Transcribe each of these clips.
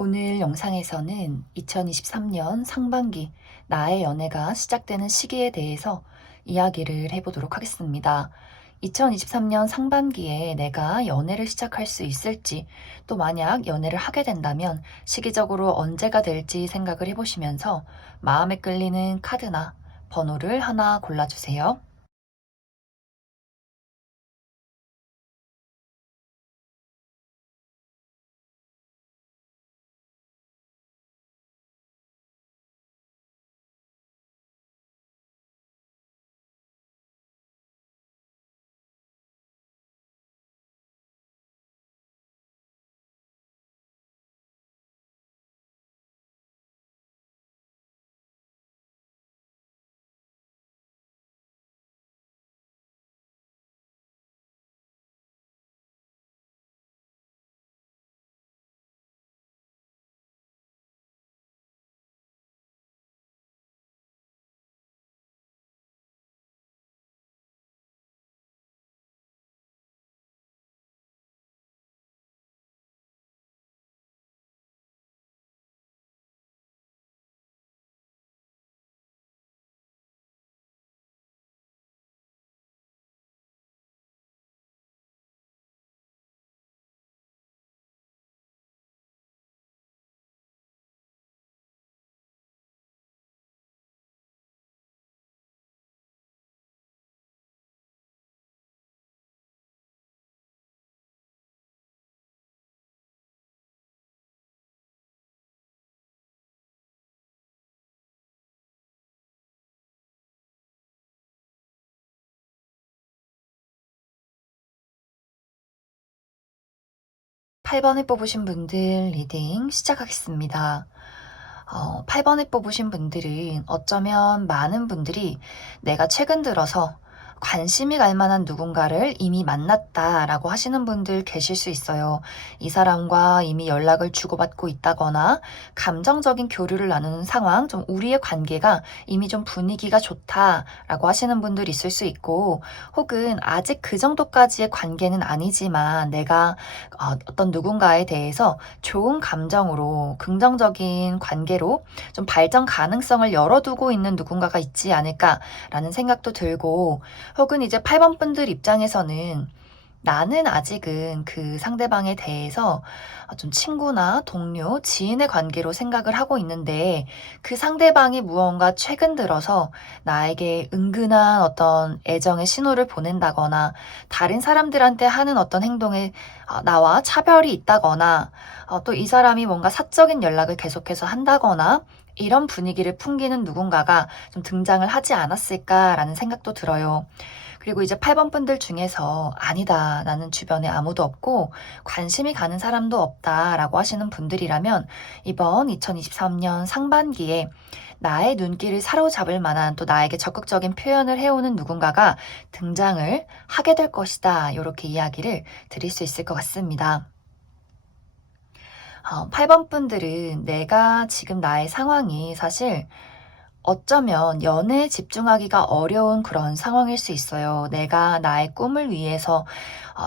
오늘 영상에서는 2023년 상반기 나의 연애가 시작되는 시기에 대해서 이야기를 해보도록 하겠습니다. 2023년 상반기에 내가 연애를 시작할 수 있을지, 또 만약 연애를 하게 된다면 시기적으로 언제가 될지 생각을 해보시면서 마음에 끌리는 카드나 번호를 하나 골라주세요. 8번을 뽑으신 분들 리딩 시작하겠습니다. 8번을 뽑으신 분들은 어쩌면 많은 분들이 내가 최근 들어서 관심이 갈 만한 누군가를 이미 만났다라고 하시는 분들 계실 수 있어요. 이 사람과 이미 연락을 주고받고 있다거나 감정적인 교류를 나누는 상황, 좀 우리의 관계가 이미 좀 분위기가 좋다라고 하시는 분들 있을 수 있고, 혹은 아직 그 정도까지의 관계는 아니지만 내가 어떤 누군가에 대해서 좋은 감정으로 긍정적인 관계로 좀 발전 가능성을 열어두고 있는 누군가가 있지 않을까라는 생각도 들고, 혹은 이제 8번 분들 입장에서는 나는 아직은 그 상대방에 대해서 좀 친구나 동료, 지인의 관계로 생각을 하고 있는데, 그 상대방이 무언가 최근 들어서 나에게 은근한 어떤 애정의 신호를 보낸다거나 다른 사람들한테 하는 어떤 행동에 나와 차별이 있다거나, 또 이 사람이 뭔가 사적인 연락을 계속해서 한다거나 이런 분위기를 풍기는 누군가가 좀 등장을 하지 않았을까라는 생각도 들어요. 그리고 이제 8번 분들 중에서 아니다, 나는 주변에 아무도 없고 관심이 가는 사람도 없다라고 하시는 분들이라면, 이번 2023년 상반기에 나의 눈길을 사로잡을 만한, 또 나에게 적극적인 표현을 해오는 누군가가 등장을 하게 될 것이다, 이렇게 이야기를 드릴 수 있을 것 같습니다. 8번 분들은 내가 지금 나의 상황이 사실 어쩌면 연애에 집중하기가 어려운 그런 상황일 수 있어요. 내가 나의 꿈을 위해서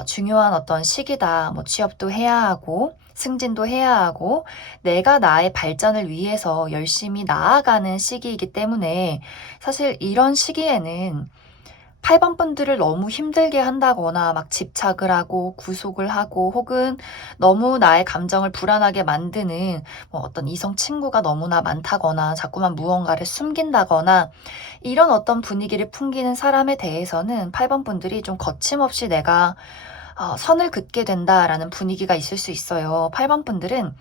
중요한 어떤 시기다. 뭐 취업도 해야 하고 승진도 해야 하고 내가 나의 발전을 위해서 열심히 나아가는 시기이기 때문에, 사실 이런 시기에는 8번 분들을 너무 힘들게 한다거나 막 집착을 하고 구속을 하고, 혹은 너무 나의 감정을 불안하게 만드는 뭐 어떤 이성 친구가 너무나 많다거나 자꾸만 무언가를 숨긴다거나 이런 어떤 분위기를 풍기는 사람에 대해서는 8번 분들이 좀 거침없이 내가 선을 긋게 된다라는 분위기가 있을 수 있어요. 8번 분들은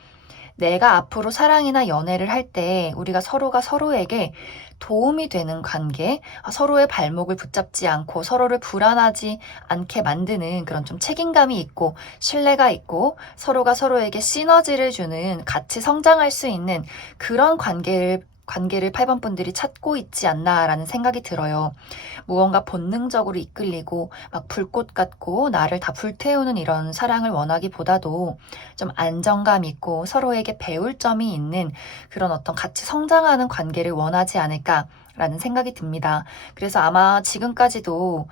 내가 앞으로 사랑이나 연애를 할 때 우리가 서로가 서로에게 도움이 되는 관계, 서로의 발목을 붙잡지 않고 서로를 불안하지 않게 만드는 그런 좀 책임감이 있고 신뢰가 있고 서로가 서로에게 시너지를 주는, 같이 성장할 수 있는 그런 관계를 8번 분들이 찾고 있지 않나라는 생각이 들어요. 무언가 본능적으로 이끌리고 막 불꽃 같고 나를 다 불태우는 이런 사랑을 원하기보다도 좀 안정감 있고 서로에게 배울 점이 있는 그런 어떤 같이 성장하는 관계를 원하지 않을까 라는 생각이 듭니다. 그래서 아마 지금까지도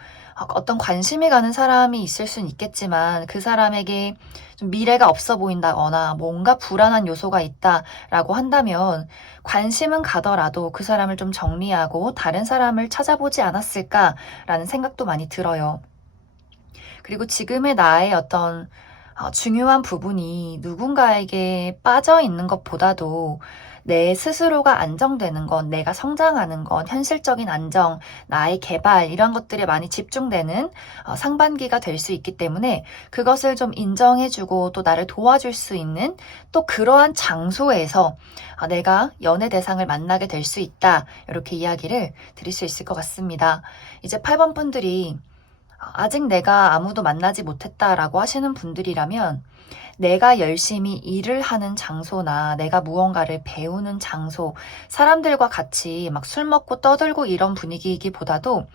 어떤 관심이 가는 사람이 있을 수는 있겠지만 그 사람에게 좀 미래가 없어 보인다거나 뭔가 불안한 요소가 있다라고 한다면 관심은 가더라도 그 사람을 좀 정리하고 다른 사람을 찾아보지 않았을까라는 생각도 많이 들어요. 그리고 지금의 나의 어떤 중요한 부분이 누군가에게 빠져 있는 것보다도 내 스스로가 안정되는 건, 내가 성장하는 건, 현실적인 안정, 나의 개발 이런 것들에 많이 집중되는 상반기가 될 수 있기 때문에 그것을 좀 인정해주고 또 나를 도와줄 수 있는 또 그러한 장소에서 내가 연애 대상을 만나게 될 수 있다. 이렇게 이야기를 드릴 수 있을 것 같습니다. 이제 8번 분들이 아직 내가 아무도 만나지 못했다라고 하시는 분들이라면 내가 열심히 일을 하는 장소나 내가 무언가를 배우는 장소, 사람들과 같이 막 술 먹고 떠들고 이런 분위기이기보다도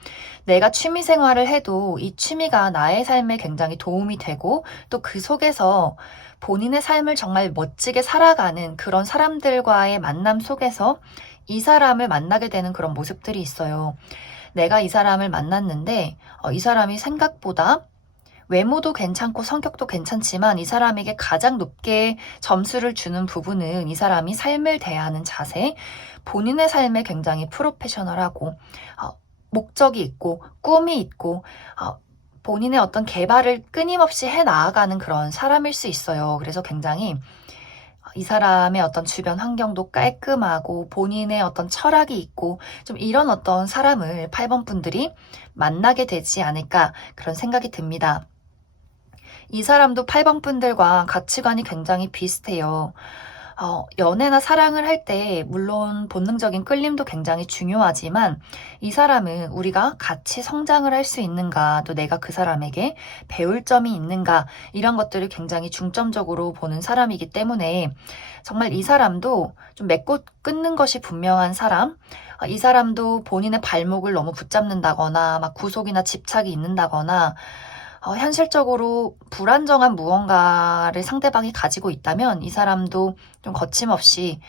내가 취미 생활을 해도 이 취미가 나의 삶에 굉장히 도움이 되고 또 그 속에서 본인의 삶을 정말 멋지게 살아가는 그런 사람들과의 만남 속에서 이 사람을 만나게 되는 그런 모습들이 있어요. 내가 이 사람을 만났는데 이 사람이 생각보다 외모도 괜찮고 성격도 괜찮지만 이 사람에게 가장 높게 점수를 주는 부분은 이 사람이 삶을 대하는 자세, 본인의 삶에 굉장히 프로페셔널하고 목적이 있고 꿈이 있고 본인의 어떤 개발을 끊임없이 해 나아가는 그런 사람일 수 있어요. 그래서 굉장히 이 사람의 어떤 주변 환경도 깔끔하고 본인의 어떤 철학이 있고 좀 이런 어떤 사람을 8번 분들이 만나게 되지 않을까 그런 생각이 듭니다. 이 사람도 8번 분들과 가치관이 굉장히 비슷해요. 연애나 사랑을 할 때 물론 본능적인 끌림도 굉장히 중요하지만 이 사람은 우리가 같이 성장을 할 수 있는가, 또 내가 그 사람에게 배울 점이 있는가 이런 것들을 굉장히 중점적으로 보는 사람이기 때문에 정말 이 사람도 좀 맺고 끊는 것이 분명한 사람, 이 사람도 본인의 발목을 너무 붙잡는다거나 막 구속이나 집착이 있는다거나 현실적으로 불안정한 무언가를 상대방이 가지고 있다면 이 사람도 좀 거침없이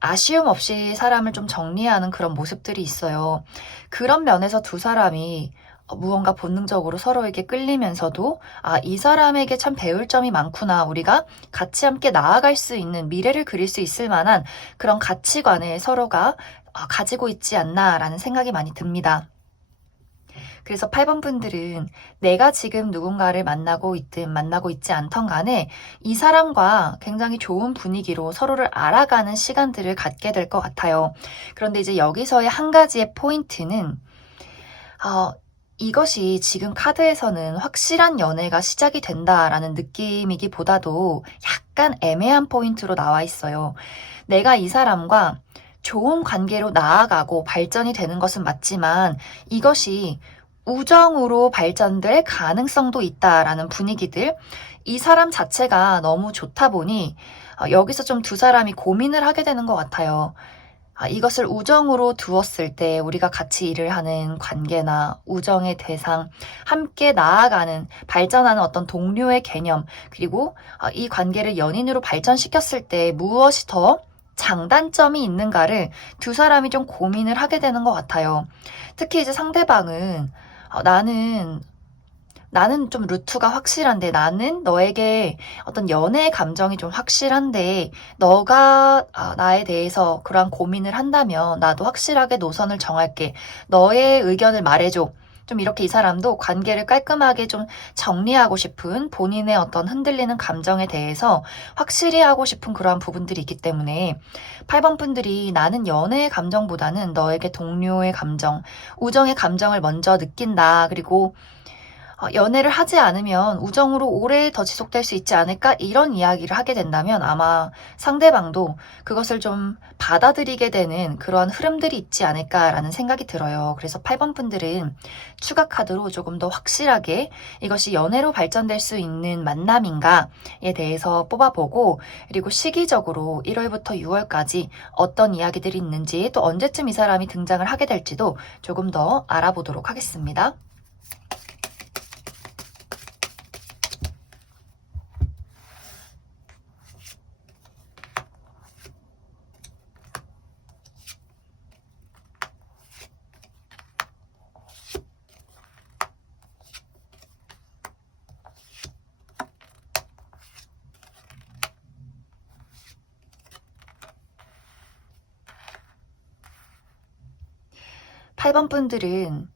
아쉬움 없이 사람을 좀 정리하는 그런 모습들이 있어요. 그런 면에서 두 사람이 무언가 본능적으로 서로에게 끌리면서도 이 사람에게 참 배울 점이 많구나. 우리가 같이 함께 나아갈 수 있는 미래를 그릴 수 있을 만한 그런 가치관을 서로가 가지고 있지 않나라는 생각이 많이 듭니다. 그래서 8번 분들은 내가 지금 누군가를 만나고 있든 만나고 있지 않던 간에 이 사람과 굉장히 좋은 분위기로 서로를 알아가는 시간들을 갖게 될 것 같아요. 그런데 이제 여기서의 한 가지의 포인트는 이것이 지금 카드에서는 확실한 연애가 시작이 된다라는 느낌이기보다도 약간 애매한 포인트로 나와 있어요. 내가 이 사람과 좋은 관계로 나아가고 발전이 되는 것은 맞지만 이것이 우정으로 발전될 가능성도 있다라는 분위기들, 이 사람 자체가 너무 좋다 보니 여기서 좀 두 사람이 고민을 하게 되는 것 같아요. 이것을 우정으로 두었을 때 우리가 같이 일을 하는 관계나 우정의 대상, 함께 나아가는, 발전하는 어떤 동료의 개념, 그리고 이 관계를 연인으로 발전시켰을 때 무엇이 더 장단점이 있는가를 두 사람이 좀 고민을 하게 되는 것 같아요. 특히 이제 상대방은 나는 좀 루트가 확실한데, 나는 너에게 어떤 연애의 감정이 좀 확실한데 너가 나에 대해서 그러한 고민을 한다면 나도 확실하게 노선을 정할게. 너의 의견을 말해줘. 좀 이렇게 이 사람도 관계를 깔끔하게 좀 정리하고 싶은 본인의 어떤 흔들리는 감정에 대해서 확실히 하고 싶은 그러한 부분들이 있기 때문에 8번 분들이 나는 연애의 감정보다는 너에게 동료의 감정, 우정의 감정을 먼저 느낀다. 그리고 연애를 하지 않으면 우정으로 오래 더 지속될 수 있지 않을까? 이런 이야기를 하게 된다면 아마 상대방도 그것을 좀 받아들이게 되는 그러한 흐름들이 있지 않을까라는 생각이 들어요. 그래서 8번 분들은 추가 카드로 조금 더 확실하게 이것이 연애로 발전될 수 있는 만남인가에 대해서 뽑아보고, 그리고 시기적으로 1월부터 6월까지 어떤 이야기들이 있는지, 또 언제쯤 이 사람이 등장을 하게 될지도 조금 더 알아보도록 하겠습니다. 8번 분들은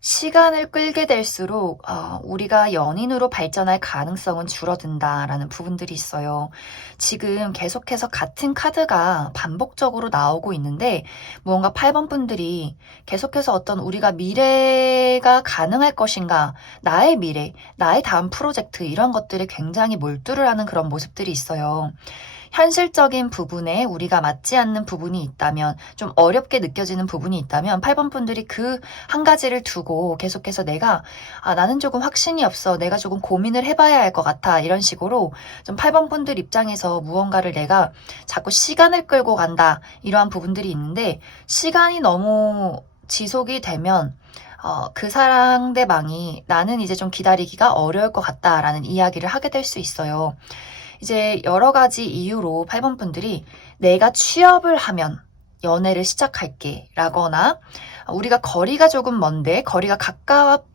시간을 끌게 될수록 우리가 연인으로 발전할 가능성은 줄어든다라는 부분들이 있어요. 지금 계속해서 같은 카드가 반복적으로 나오고 있는데 무언가 8번 분들이 계속해서 어떤 우리가 미래가 가능할 것인가, 나의 미래, 나의 다음 프로젝트 이런 것들에 굉장히 몰두를 하는 그런 모습들이 있어요. 현실적인 부분에 우리가 맞지 않는 부분이 있다면, 좀 어렵게 느껴지는 부분이 있다면 8번 분들이 그 한 가지를 두고 계속해서 나는 조금 확신이 없어. 내가 조금 고민을 해봐야 할 것 같아. 이런 식으로 좀 8번 분들 입장에서 무언가를 내가 자꾸 시간을 끌고 간다. 이러한 부분들이 있는데 시간이 너무 지속이 되면 그 상대방이 나는 이제 좀 기다리기가 어려울 것 같다라는 이야기를 하게 될 수 있어요. 이제 여러 가지 이유로 8번 분들이 내가 취업을 하면 연애를 시작할게 라거나 우리가 거리가 조금 먼데 거리가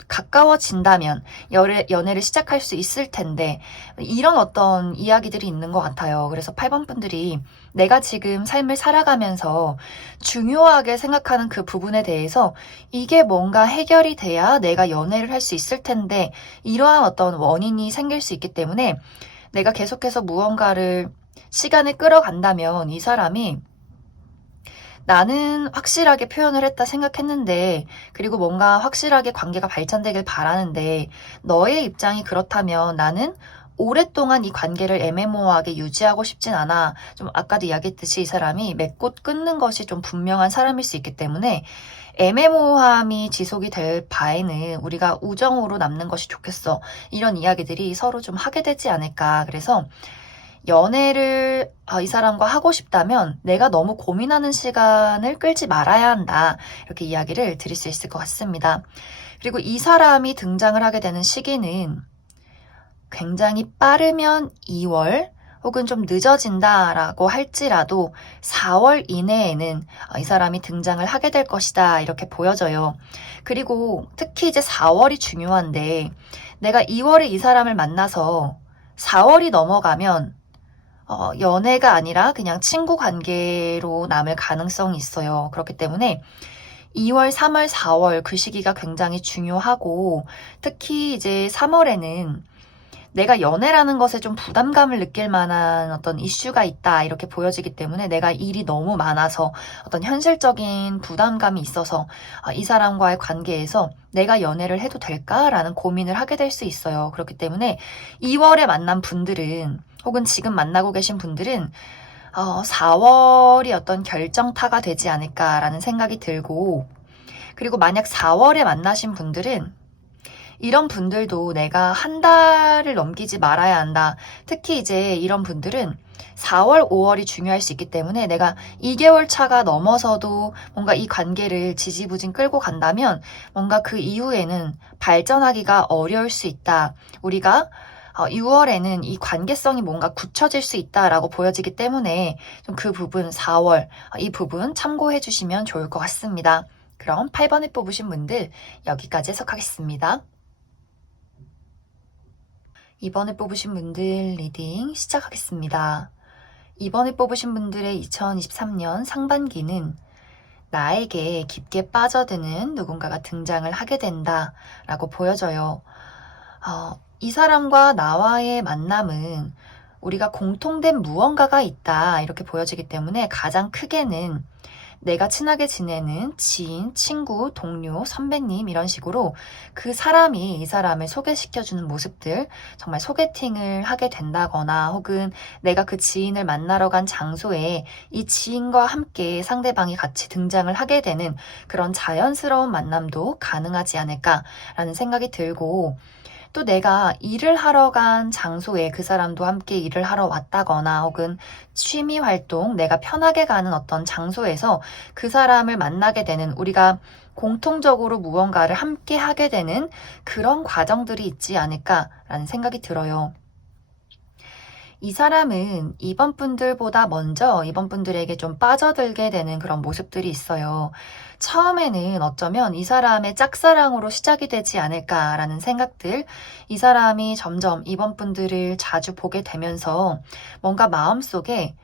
가까워진다면 연애를 시작할 수 있을 텐데 이런 어떤 이야기들이 있는 것 같아요. 그래서 8번 분들이 내가 지금 삶을 살아가면서 중요하게 생각하는 그 부분에 대해서 이게 뭔가 해결이 돼야 내가 연애를 할 수 있을 텐데 이러한 어떤 원인이 생길 수 있기 때문에 내가 계속해서 무언가를 시간을 끌어간다면 이 사람이 나는 확실하게 표현을 했다 생각했는데 그리고 뭔가 확실하게 관계가 발전되길 바라는데 너의 입장이 그렇다면 나는 오랫동안 이 관계를 애매모호하게 유지하고 싶진 않아. 좀 아까도 이야기했듯이 이 사람이 맺고 끊는 것이 좀 분명한 사람일 수 있기 때문에 애매모호함이 지속이 될 바에는 우리가 우정으로 남는 것이 좋겠어. 이런 이야기들이 서로 좀 하게 되지 않을까. 그래서 연애를 이 사람과 하고 싶다면 내가 너무 고민하는 시간을 끌지 말아야 한다. 이렇게 이야기를 드릴 수 있을 것 같습니다. 그리고 이 사람이 등장을 하게 되는 시기는 굉장히 빠르면 2월 혹은 좀 늦어진다라고 할지라도 4월 이내에는 이 사람이 등장을 하게 될 것이다 이렇게 보여져요. 그리고 특히 이제 4월이 중요한데 내가 2월에 이 사람을 만나서 4월이 넘어가면 연애가 아니라 그냥 친구 관계로 남을 가능성이 있어요. 그렇기 때문에 2월, 3월, 4월 그 시기가 굉장히 중요하고 특히 이제 3월에는 내가 연애라는 것에 좀 부담감을 느낄 만한 어떤 이슈가 있다 이렇게 보여지기 때문에 내가 일이 너무 많아서 어떤 현실적인 부담감이 있어서 이 사람과의 관계에서 내가 연애를 해도 될까라는 고민을 하게 될 수 있어요. 그렇기 때문에 2월에 만난 분들은 혹은 지금 만나고 계신 분들은 4월이 어떤 결정타가 되지 않을까라는 생각이 들고 그리고 만약 4월에 만나신 분들은 이런 분들도 내가 한 달을 넘기지 말아야 한다. 특히 이제 이런 분들은 4월, 5월이 중요할 수 있기 때문에 내가 2개월 차가 넘어서도 뭔가 이 관계를 지지부진 끌고 간다면 뭔가 그 이후에는 발전하기가 어려울 수 있다. 우리가 6월에는 이 관계성이 뭔가 굳혀질 수 있다라고 보여지기 때문에 좀 그 부분 4월 이 부분 참고해 주시면 좋을 것 같습니다. 그럼 8번을 뽑으신 분들 여기까지 해석하겠습니다. 2번을 뽑으신 분들 리딩 시작하겠습니다. 2번을 뽑으신 분들의 2023년 상반기는 나에게 깊게 빠져드는 누군가가 등장을 하게 된다라고 보여져요. 이 사람과 나와의 만남은 우리가 공통된 무언가가 있다 이렇게 보여지기 때문에 가장 크게는 내가 친하게 지내는 지인, 친구, 동료, 선배님 이런 식으로 그 사람이 이 사람을 소개시켜주는 모습들 정말 소개팅을 하게 된다거나 혹은 내가 그 지인을 만나러 간 장소에 이 지인과 함께 상대방이 같이 등장을 하게 되는 그런 자연스러운 만남도 가능하지 않을까라는 생각이 들고 또 내가 일을 하러 간 장소에 그 사람도 함께 일을 하러 왔다거나 혹은 취미 활동, 내가 편하게 가는 어떤 장소에서 그 사람을 만나게 되는 우리가 공통적으로 무언가를 함께 하게 되는 그런 과정들이 있지 않을까라는 생각이 들어요. 이 사람은 이번 분들보다 먼저 이번 분들에게 좀 빠져들게 되는 그런 모습들이 있어요. 처음에는 어쩌면 이 사람의 짝사랑으로 시작이 되지 않을까라는 생각들, 이 사람이 점점 이번 분들을 자주 보게 되면서 뭔가 마음속에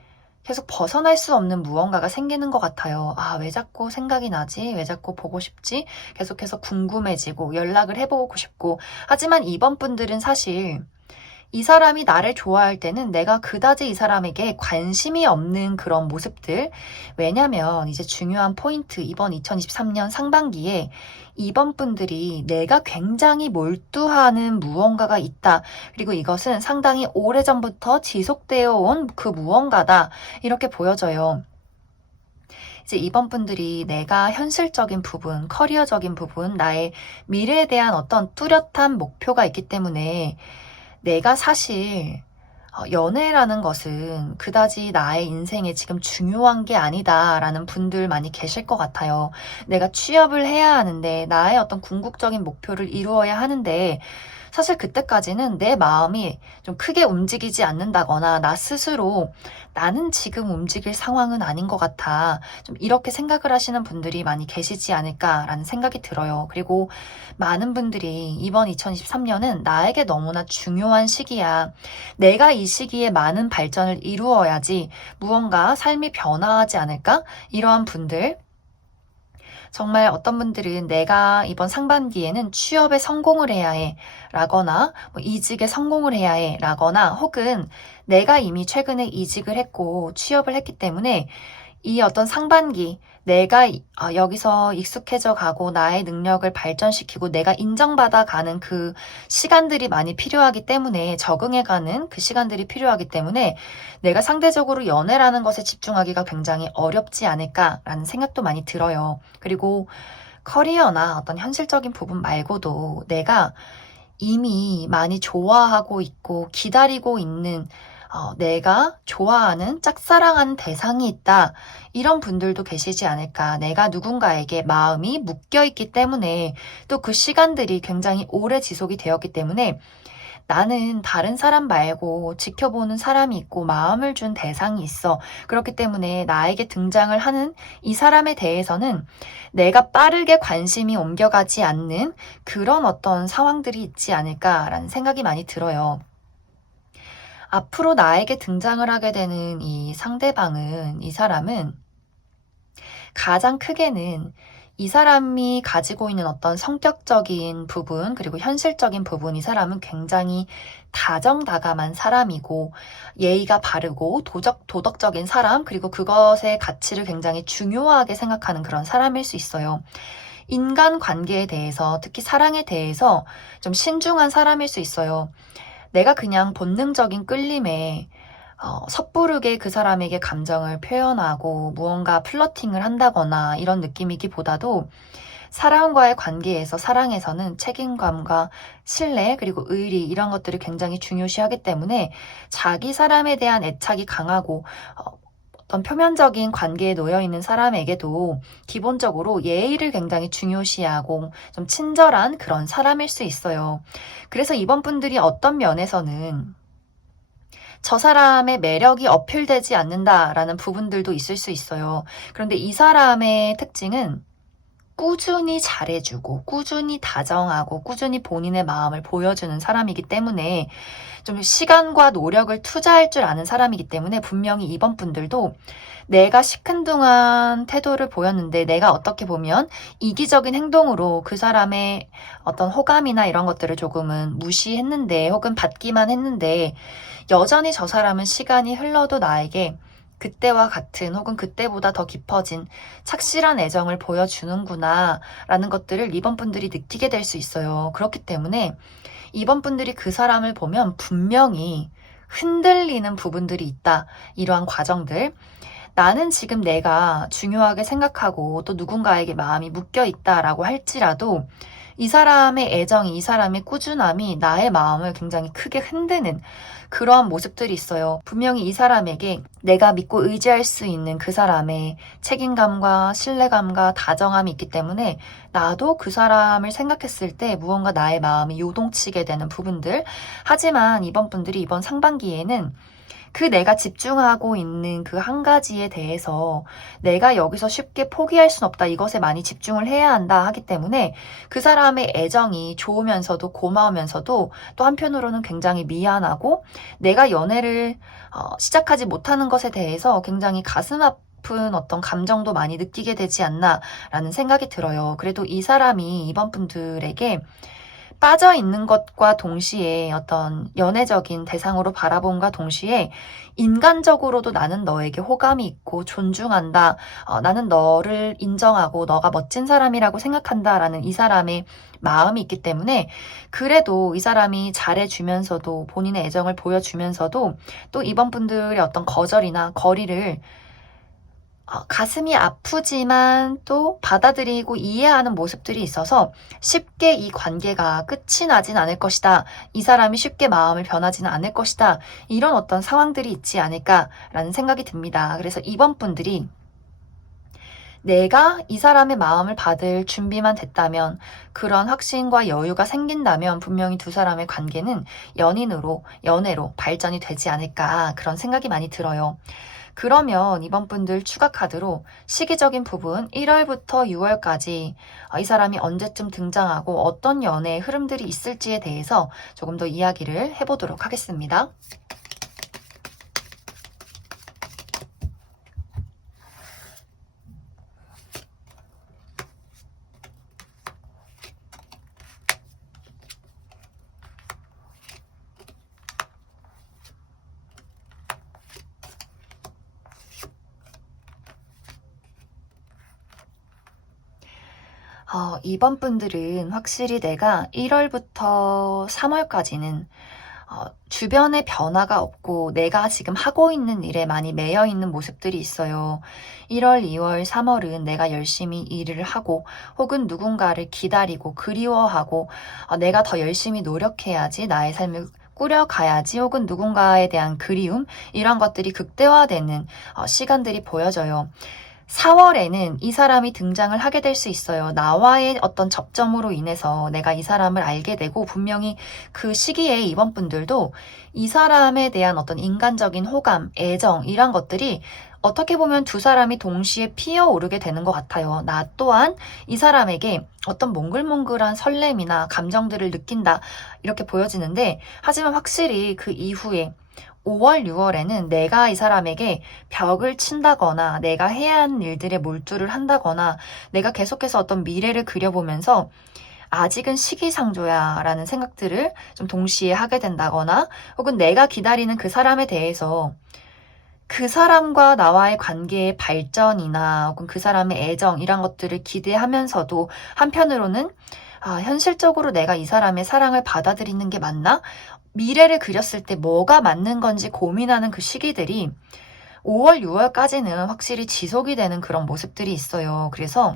계속 벗어날 수 없는 무언가가 생기는 것 같아요. 아, 왜 자꾸 생각이 나지? 왜 자꾸 보고 싶지? 계속해서 궁금해지고 연락을 해보고 싶고. 하지만 이번 분들은 사실 이 사람이 나를 좋아할 때는 내가 그다지 이 사람에게 관심이 없는 그런 모습들. 왜냐면 이제 중요한 포인트, 이번 2023년 상반기에 이번 분들이 내가 굉장히 몰두하는 무언가가 있다. 그리고 이것은 상당히 오래전부터 지속되어 온 그 무언가다. 이렇게 보여져요. 이제 이번 분들이 내가 현실적인 부분, 커리어적인 부분, 나의 미래에 대한 어떤 뚜렷한 목표가 있기 때문에 내가 사실 연애라는 것은 그다지 나의 인생에 지금 중요한 게 아니다라는 분들 많이 계실 것 같아요. 내가 취업을 해야 하는데 나의 어떤 궁극적인 목표를 이루어야 하는데 사실 그때까지는 내 마음이 좀 크게 움직이지 않는다거나 나 스스로 나는 지금 움직일 상황은 아닌 것 같아. 좀 이렇게 생각을 하시는 분들이 많이 계시지 않을까라는 생각이 들어요. 그리고 많은 분들이 이번 2023년은 나에게 너무나 중요한 시기야. 내가 이 시기에 많은 발전을 이루어야지 무언가 삶이 변화하지 않을까? 이러한 분들, 정말 어떤 분들은 내가 이번 상반기에는 취업에 성공을 해야 해 라거나 이직에 성공을 해야 해 라거나 혹은 내가 이미 최근에 이직을 했고 취업을 했기 때문에 이 어떤 상반기 내가 여기서 익숙해져 가고 나의 능력을 발전시키고 내가 인정받아 가는 그 시간들이 많이 필요하기 때문에 적응해 가는 그 시간들이 필요하기 때문에 내가 상대적으로 연애라는 것에 집중하기가 굉장히 어렵지 않을까라는 생각도 많이 들어요. 그리고 커리어나 어떤 현실적인 부분 말고도 내가 이미 많이 좋아하고 있고 기다리고 있는 내가 좋아하는 짝사랑하는 대상이 있다. 이런 분들도 계시지 않을까. 내가 누군가에게 마음이 묶여있기 때문에 또 그 시간들이 굉장히 오래 지속이 되었기 때문에 나는 다른 사람 말고 지켜보는 사람이 있고 마음을 준 대상이 있어. 그렇기 때문에 나에게 등장을 하는 이 사람에 대해서는 내가 빠르게 관심이 옮겨가지 않는 그런 어떤 상황들이 있지 않을까라는 생각이 많이 들어요. 앞으로 나에게 등장을 하게 되는 이 상대방은, 이 사람은 가장 크게는 이 사람이 가지고 있는 어떤 성격적인 부분, 그리고 현실적인 부분, 이 사람은 굉장히 다정다감한 사람이고, 예의가 바르고, 도덕적인 사람, 그리고 그것의 가치를 굉장히 중요하게 생각하는 그런 사람일 수 있어요. 인간 관계에 대해서, 특히 사랑에 대해서 좀 신중한 사람일 수 있어요. 내가 그냥 본능적인 끌림에 섣부르게 그 사람에게 감정을 표현하고 무언가 플러팅을 한다거나 이런 느낌이기보다도 사람과의 관계에서 사랑에서는 책임감과 신뢰 그리고 의리 이런 것들을 굉장히 중요시하기 때문에 자기 사람에 대한 애착이 강하고 어떤 표면적인 관계에 놓여 있는 사람에게도 기본적으로 예의를 굉장히 중요시하고 좀 친절한 그런 사람일 수 있어요. 그래서 이번 분들이 어떤 면에서는 저 사람의 매력이 어필되지 않는다라는 부분들도 있을 수 있어요. 그런데 이 사람의 특징은 꾸준히 잘해주고, 꾸준히 다정하고, 꾸준히 본인의 마음을 보여주는 사람이기 때문에 좀 시간과 노력을 투자할 줄 아는 사람이기 때문에 분명히 이번 분들도 내가 시큰둥한 태도를 보였는데 내가 어떻게 보면 이기적인 행동으로 그 사람의 어떤 호감이나 이런 것들을 조금은 무시했는데 혹은 받기만 했는데 여전히 저 사람은 시간이 흘러도 나에게 그때와 같은 혹은 그때보다 더 깊어진 착실한 애정을 보여주는구나 라는 것들을 이번 분들이 느끼게 될 수 있어요. 그렇기 때문에 이번 분들이 그 사람을 보면 분명히 흔들리는 부분들이 있다. 이러한 과정들. 나는 지금 내가 중요하게 생각하고 또 누군가에게 마음이 묶여 있다라고 할지라도 이 사람의 애정이, 이 사람의 꾸준함이 나의 마음을 굉장히 크게 흔드는 그러한 모습들이 있어요. 분명히 이 사람에게 내가 믿고 의지할 수 있는 그 사람의 책임감과 신뢰감과 다정함이 있기 때문에 나도 그 사람을 생각했을 때 무언가 나의 마음이 요동치게 되는 부분들. 하지만 이번 분들이 이번 상반기에는 그 내가 집중하고 있는 그 한 가지에 대해서 내가 여기서 쉽게 포기할 순 없다. 이것에 많이 집중을 해야 한다 하기 때문에 그 사람의 애정이 좋으면서도 고마우면서도 또 한편으로는 굉장히 미안하고 내가 연애를 시작하지 못하는 것에 대해서 굉장히 가슴 아픈 어떤 감정도 많이 느끼게 되지 않나라는 생각이 들어요. 그래도 이 사람이 이번 분들에게 빠져 있는 것과 동시에 어떤 연애적인 대상으로 바라본과 동시에 인간적으로도 나는 너에게 호감이 있고 존중한다. 나는 너를 인정하고 너가 멋진 사람이라고 생각한다라는 이 사람의 마음이 있기 때문에 그래도 이 사람이 잘해주면서도 본인의 애정을 보여주면서도 또 이번 분들의 어떤 거절이나 거리를 가슴이 아프지만 또 받아들이고 이해하는 모습들이 있어서 쉽게 이 관계가 끝이 나진 않을 것이다. 이 사람이 쉽게 마음을 변하지는 않을 것이다. 이런 어떤 상황들이 있지 않을까라는 생각이 듭니다. 그래서 이번 분들이 내가 이 사람의 마음을 받을 준비만 됐다면, 그런 확신과 여유가 생긴다면 분명히 두 사람의 관계는 연애로 발전이 되지 않을까, 그런 생각이 많이 들어요. 그러면 이번 분들 추가 카드로 시기적인 부분 1월부터 6월까지 이 사람이 언제쯤 등장하고 어떤 연애의 흐름들이 있을지에 대해서 조금 더 이야기를 해보도록 하겠습니다. 이번 분들은 확실히 내가 1월부터 3월까지는 주변에 변화가 없고 내가 지금 하고 있는 일에 많이 매여 있는 모습들이 있어요. 1월, 2월, 3월은 내가 열심히 일을 하고 혹은 누군가를 기다리고 그리워하고 내가 더 열심히 노력해야지 나의 삶을 꾸려가야지 혹은 누군가에 대한 그리움 이런 것들이 극대화되는 시간들이 보여져요. 4월에는 이 사람이 등장을 하게 될 수 있어요. 나와의 어떤 접점으로 인해서 내가 이 사람을 알게 되고 분명히 그 시기에 이번 분들도 이 사람에 대한 어떤 인간적인 호감, 애정 이런 것들이 어떻게 보면 두 사람이 동시에 피어오르게 되는 것 같아요. 나 또한 이 사람에게 어떤 몽글몽글한 설렘이나 감정들을 느낀다 이렇게 보여지는데 하지만 확실히 그 이후에 5월, 6월에는 내가 이 사람에게 벽을 친다거나 내가 해야 하는 일들에 몰두를 한다거나 내가 계속해서 어떤 미래를 그려보면서 아직은 시기상조야 라는 생각들을 좀 동시에 하게 된다거나 혹은 내가 기다리는 그 사람에 대해서 그 사람과 나와의 관계의 발전이나 혹은 그 사람의 애정 이런 것들을 기대하면서도 한편으로는 현실적으로 내가 이 사람의 사랑을 받아들이는 게 맞나? 미래를 그렸을 때 뭐가 맞는 건지 고민하는 그 시기들이 5월, 6월까지는 확실히 지속이 되는 그런 모습들이 있어요. 그래서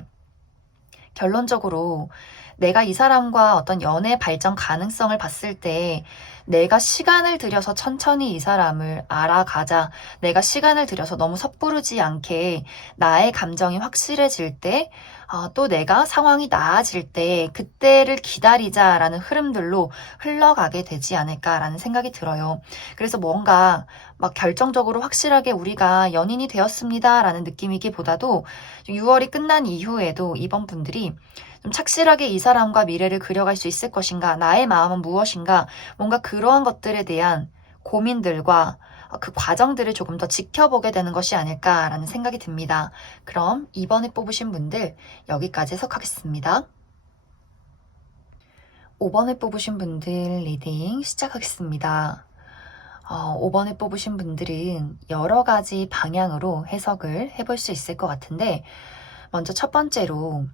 결론적으로 내가 이 사람과 어떤 연애 발전 가능성을 봤을 때 내가 시간을 들여서 천천히 이 사람을 알아가자. 내가 시간을 들여서 너무 섣부르지 않게 나의 감정이 확실해질 때, 또 내가 상황이 나아질 때 그때를 기다리자라는 흐름들로 흘러가게 되지 않을까라는 생각이 들어요. 그래서 뭔가 막 결정적으로 확실하게 우리가 연인이 되었습니다라는 느낌이기보다도 6월이 끝난 이후에도 이번 분들이 좀 착실하게 이 사람과 미래를 그려갈 수 있을 것인가, 나의 마음은 무엇인가, 뭔가 그러한 것들에 대한 고민들과 그 과정들을 조금 더 지켜보게 되는 것이 아닐까라는 생각이 듭니다. 그럼 이번에 뽑으신 분들 여기까지 해석하겠습니다. 5번에 뽑으신 분들 리딩 시작하겠습니다. 5번에 뽑으신 분들은 여러 가지 방향으로 해석을 해볼 수 있을 것 같은데 먼저 첫 번째로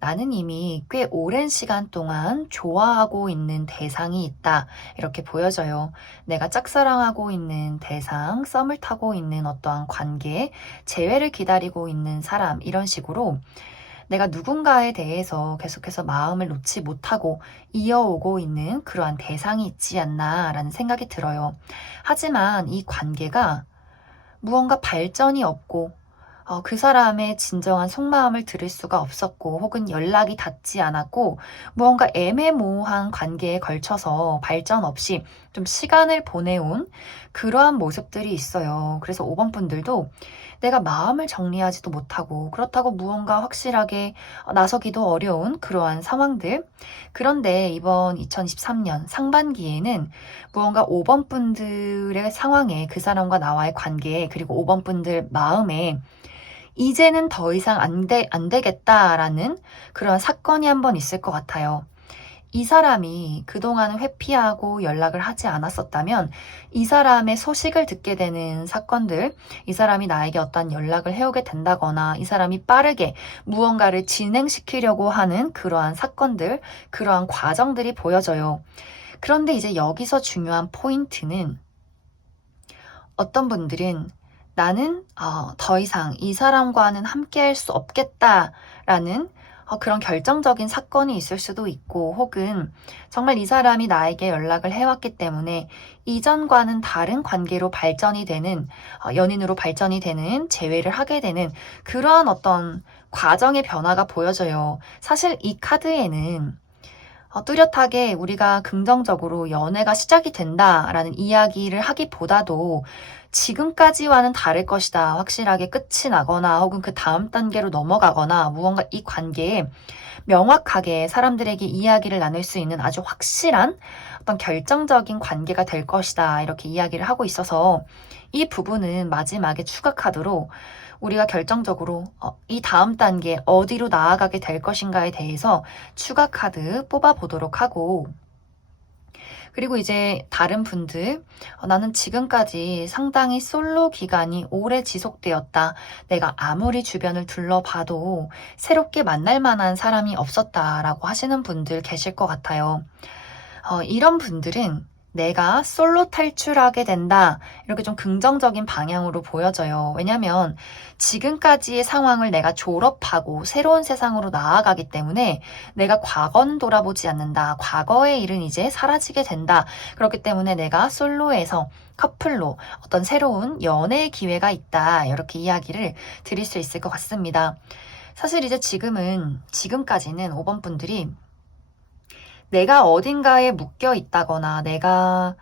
나는 이미 꽤 오랜 시간 동안 좋아하고 있는 대상이 있다. 이렇게 보여져요. 내가 짝사랑하고 있는 대상, 썸을 타고 있는 어떠한 관계, 재회를 기다리고 있는 사람, 이런 식으로 내가 누군가에 대해서 계속해서 마음을 놓지 못하고 이어오고 있는 그러한 대상이 있지 않나라는 생각이 들어요. 하지만 이 관계가 무언가 발전이 없고 그 사람의 진정한 속마음을 들을 수가 없었고 혹은 연락이 닿지 않았고 무언가 애매모호한 관계에 걸쳐서 발전 없이 좀 시간을 보내온 그러한 모습들이 있어요. 그래서 5번 분들도 내가 마음을 정리하지도 못하고 그렇다고 무언가 확실하게 나서기도 어려운 그러한 상황들. 그런데 이번 2023년 상반기에는 무언가 5번 분들의 상황에 그 사람과 나와의 관계에 그리고 5번 분들 마음에 이제는 더 이상 안 되겠다라는 그런 사건이 한번 있을 것 같아요. 이 사람이 그동안은 회피하고 연락을 하지 않았었다면 이 사람의 소식을 듣게 되는 사건들, 이 사람이 나에게 어떤 연락을 해오게 된다거나 이 사람이 빠르게 무언가를 진행시키려고 하는 그러한 사건들, 그러한 과정들이 보여져요. 그런데 이제 여기서 중요한 포인트는 어떤 분들은 나는 더 이상 이 사람과는 함께할 수 없겠다라는 그런 결정적인 사건이 있을 수도 있고 혹은 정말 이 사람이 나에게 연락을 해왔기 때문에 이전과는 다른 관계로 발전이 되는 연인으로 발전이 되는 재회를 하게 되는 그러한 어떤 과정의 변화가 보여져요. 사실 이 카드에는 뚜렷하게 우리가 긍정적으로 연애가 시작이 된다라는 이야기를 하기보다도 지금까지와는 다를 것이다. 확실하게 끝이 나거나 혹은 그 다음 단계로 넘어가거나 무언가 이 관계에 명확하게 사람들에게 이야기를 나눌 수 있는 아주 확실한 어떤 결정적인 관계가 될 것이다. 이렇게 이야기를 하고 있어서 이 부분은 마지막에 추가 카드로 우리가 결정적으로 이 다음 단계 어디로 나아가게 될 것인가에 대해서 추가 카드 뽑아보도록 하고 그리고 이제 다른 분들, 나는 지금까지 상당히 솔로 기간이 오래 지속되었다. 내가 아무리 주변을 둘러봐도 새롭게 만날 만한 사람이 없었다라고 하시는 분들 계실 것 같아요. 이런 분들은 내가 솔로 탈출하게 된다. 이렇게 좀 긍정적인 방향으로 보여져요. 왜냐면 지금까지의 상황을 내가 졸업하고 새로운 세상으로 나아가기 때문에 내가 과거는 돌아보지 않는다. 과거의 일은 이제 사라지게 된다. 그렇기 때문에 내가 솔로에서 커플로 어떤 새로운 연애의 기회가 있다. 이렇게 이야기를 드릴 수 있을 것 같습니다. 사실 이제 지금까지는 5번 분들이 내가 어딘가에 묶여 있다거나 내가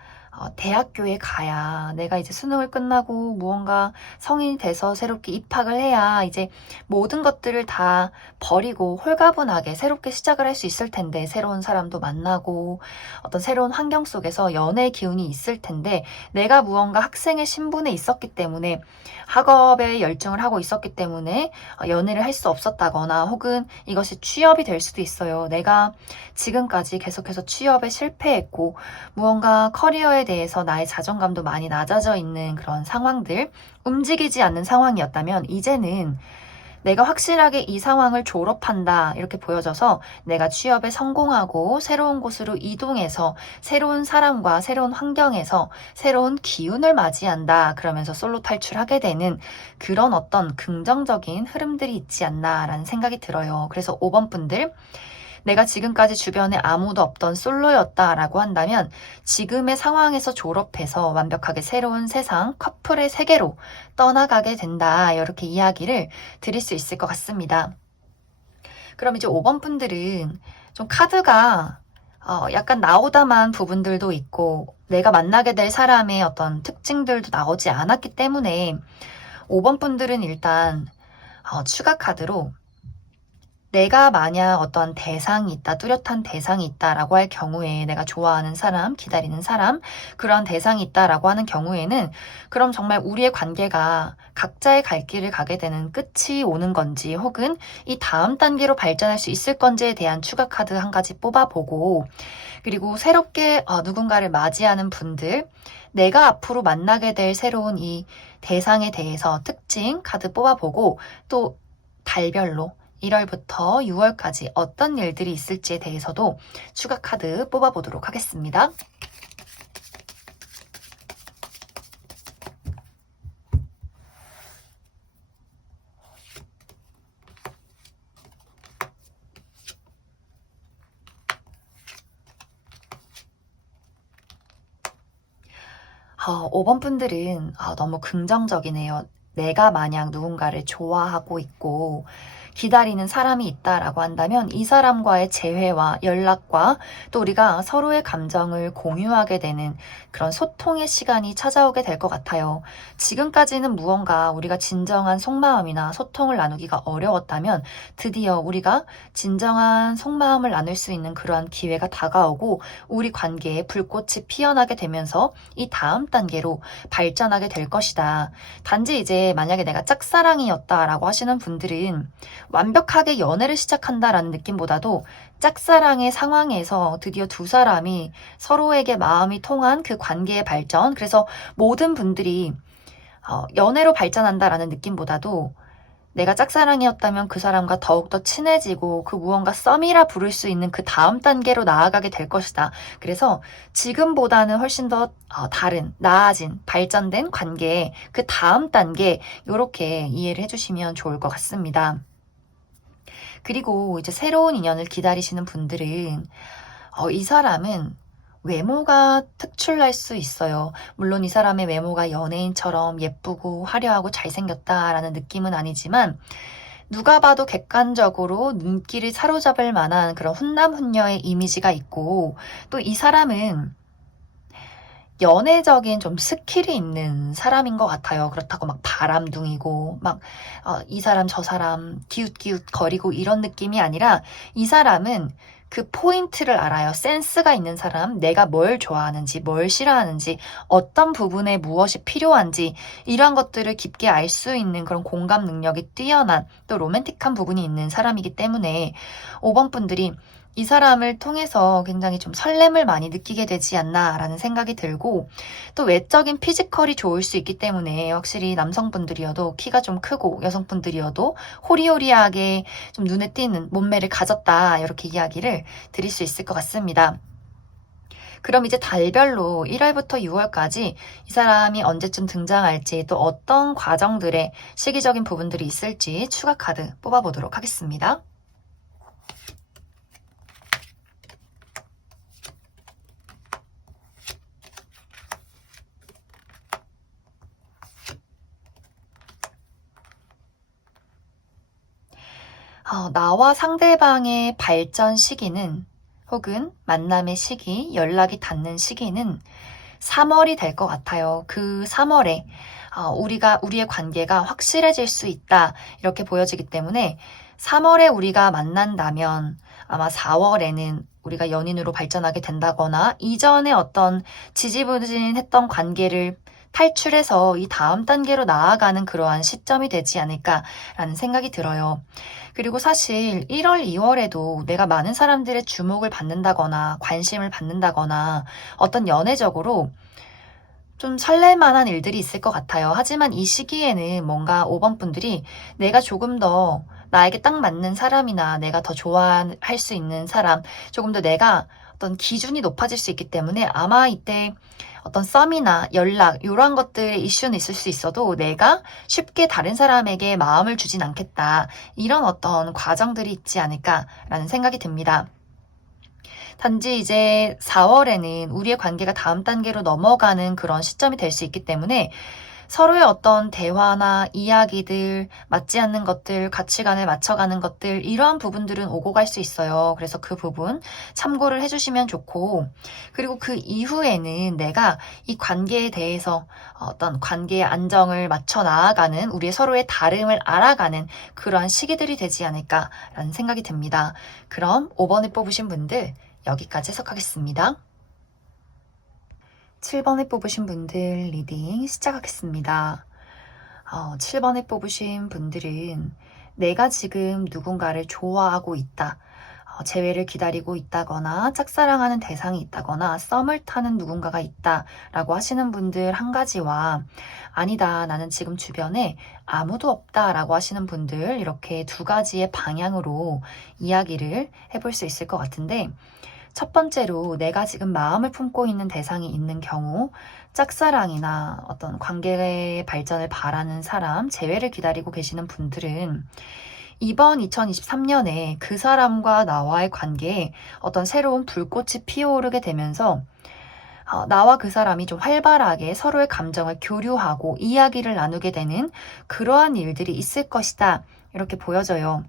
대학교에 가야 내가 이제 수능을 끝나고 무언가 성인이 돼서 새롭게 입학을 해야 이제 모든 것들을 다 버리고 홀가분하게 새롭게 시작을 할 수 있을 텐데 새로운 사람도 만나고 어떤 새로운 환경 속에서 연애의 기운이 있을 텐데 내가 무언가 학생의 신분에 있었기 때문에 학업에 열중을 하고 있었기 때문에 연애를 할 수 없었다거나 혹은 이것이 취업이 될 수도 있어요. 내가 지금까지 계속해서 취업에 실패했고 무언가 커리어에 대해서 나의 자존감도 많이 낮아져 있는 그런 상황들, 움직이지 않는 상황이었다면 이제는 내가 확실하게 이 상황을 졸업한다 이렇게 보여져서 내가 취업에 성공하고 새로운 곳으로 이동해서 새로운 사람과 새로운 환경에서 새로운 기운을 맞이한다 그러면서 솔로 탈출하게 되는 그런 어떤 긍정적인 흐름들이 있지 않나라는 생각이 들어요. 그래서 5번 분들 내가 지금까지 주변에 아무도 없던 솔로였다라고 한다면 지금의 상황에서 졸업해서 완벽하게 새로운 세상, 커플의 세계로 떠나가게 된다. 이렇게 이야기를 드릴 수 있을 것 같습니다. 그럼 이제 5번 분들은 좀 카드가 약간 나오다만 부분들도 있고 내가 만나게 될 사람의 어떤 특징들도 나오지 않았기 때문에 5번 분들은 일단 추가 카드로 내가 만약 어떤 대상이 있다, 뚜렷한 대상이 있다라고 할 경우에 내가 좋아하는 사람, 기다리는 사람, 그런 대상이 있다라고 하는 경우에는 그럼 정말 우리의 관계가 각자의 갈 길을 가게 되는 끝이 오는 건지 혹은 이 다음 단계로 발전할 수 있을 건지에 대한 추가 카드 한 가지 뽑아보고 그리고 새롭게 누군가를 맞이하는 분들, 내가 앞으로 만나게 될 새로운 이 대상에 대해서 특징 카드 뽑아보고 또 달별로 1월부터 6월까지 어떤 일들이 있을지에 대해서도 추가 카드 뽑아보도록 하겠습니다. 5번 분들은 너무 긍정적이네요. 내가 만약 누군가를 좋아하고 있고 기다리는 사람이 있다라고 한다면 이 사람과의 재회와 연락과 또 우리가 서로의 감정을 공유하게 되는 그런 소통의 시간이 찾아오게 될 것 같아요. 지금까지는 무언가 우리가 진정한 속마음이나 소통을 나누기가 어려웠다면 드디어 우리가 진정한 속마음을 나눌 수 있는 그러한 기회가 다가오고 우리 관계에 불꽃이 피어나게 되면서 이 다음 단계로 발전하게 될 것이다. 단지 이제 만약에 내가 짝사랑이었다라고 하시는 분들은 완벽하게 연애를 시작한다라는 느낌보다도 짝사랑의 상황에서 드디어 두 사람이 서로에게 마음이 통한 그 관계의 발전, 그래서 모든 분들이 연애로 발전한다라는 느낌보다도 내가 짝사랑이었다면 그 사람과 더욱더 친해지고 그 무언가 썸이라 부를 수 있는 그 다음 단계로 나아가게 될 것이다. 그래서 지금보다는 훨씬 더 다른, 나아진, 발전된 관계의 그 다음 단계, 이렇게 이해를 해주시면 좋을 것 같습니다. 그리고 이제 새로운 인연을 기다리시는 분들은 이 사람은 외모가 특출날 수 있어요. 물론 이 사람의 외모가 연예인처럼 예쁘고 화려하고 잘생겼다라는 느낌은 아니지만 누가 봐도 객관적으로 눈길을 사로잡을 만한 그런 훈남훈녀의 이미지가 있고 또 이 사람은 연애적인 좀 스킬이 있는 사람인 것 같아요. 그렇다고 막 바람둥이고 막 이 사람 저 사람 기웃기웃 거리고 이런 느낌이 아니라 이 사람은 그 포인트를 알아요. 센스가 있는 사람, 내가 뭘 좋아하는지, 뭘 싫어하는지, 어떤 부분에 무엇이 필요한지 이러한 것들을 깊게 알 수 있는 그런 공감 능력이 뛰어난 또 로맨틱한 부분이 있는 사람이기 때문에 5번 분들이 이 사람을 통해서 굉장히 좀 설렘을 많이 느끼게 되지 않나라는 생각이 들고 또 외적인 피지컬이 좋을 수 있기 때문에 확실히 남성분들이어도 키가 좀 크고 여성분들이어도 호리호리하게 좀 눈에 띄는 몸매를 가졌다 이렇게 이야기를 드릴 수 있을 것 같습니다. 그럼 이제 달별로 1월부터 6월까지 이 사람이 언제쯤 등장할지 또 어떤 과정들의 시기적인 부분들이 있을지 추가 카드 뽑아보도록 하겠습니다. 나와 상대방의 발전 시기는 혹은 만남의 시기, 연락이 닿는 시기는 3월이 될 것 같아요. 그 3월에 우리의 관계가 확실해질 수 있다 이렇게 보여지기 때문에 3월에 우리가 만난다면 아마 4월에는 우리가 연인으로 발전하게 된다거나 이전에 어떤 지지부진했던 관계를 탈출해서 이 다음 단계로 나아가는 그러한 시점이 되지 않을까라는 생각이 들어요. 그리고 사실 1월, 2월에도 내가 많은 사람들의 주목을 받는다거나 관심을 받는다거나 어떤 연애적으로 좀 설렐만한 일들이 있을 것 같아요. 하지만 이 시기에는 뭔가 5번 분들이 내가 조금 더 나에게 딱 맞는 사람이나 내가 더 좋아할 수 있는 사람, 조금 더 내가 어떤 기준이 높아질 수 있기 때문에 아마 이때 어떤 썸이나 연락 이런 것들의 이슈는 있을 수 있어도 내가 쉽게 다른 사람에게 마음을 주진 않겠다. 이런 어떤 과정들이 있지 않을까라는 생각이 듭니다. 단지 이제 4월에는 우리의 관계가 다음 단계로 넘어가는 그런 시점이 될 수 있기 때문에 서로의 어떤 대화나 이야기들, 맞지 않는 것들, 가치관을 맞춰가는 것들, 이러한 부분들은 오고 갈 수 있어요. 그래서 그 부분 참고를 해주시면 좋고, 그리고 그 이후에는 내가 이 관계에 대해서 어떤 관계의 안정을 맞춰 나아가는 우리의 서로의 다름을 알아가는 그러한 시기들이 되지 않을까라는 생각이 듭니다. 그럼 5번을 뽑으신 분들 여기까지 해석하겠습니다. 7번을 뽑으신 분들 리딩 시작하겠습니다. 7번을 뽑으신 분들은 내가 지금 누군가를 좋아하고 있다. 재회를 기다리고 있다거나 짝사랑하는 대상이 있다거나 썸을 타는 누군가가 있다라고 하시는 분들 한 가지와 아니다 나는 지금 주변에 아무도 없다라고 하시는 분들 이렇게 두 가지의 방향으로 이야기를 해볼 수 있을 것 같은데 첫 번째로 내가 지금 마음을 품고 있는 대상이 있는 경우 짝사랑이나 어떤 관계의 발전을 바라는 사람, 재회를 기다리고 계시는 분들은 이번 2023년에 그 사람과 나와의 관계에 어떤 새로운 불꽃이 피어오르게 되면서 나와 그 사람이 좀 활발하게 서로의 감정을 교류하고 이야기를 나누게 되는 그러한 일들이 있을 것이다. 이렇게 보여져요.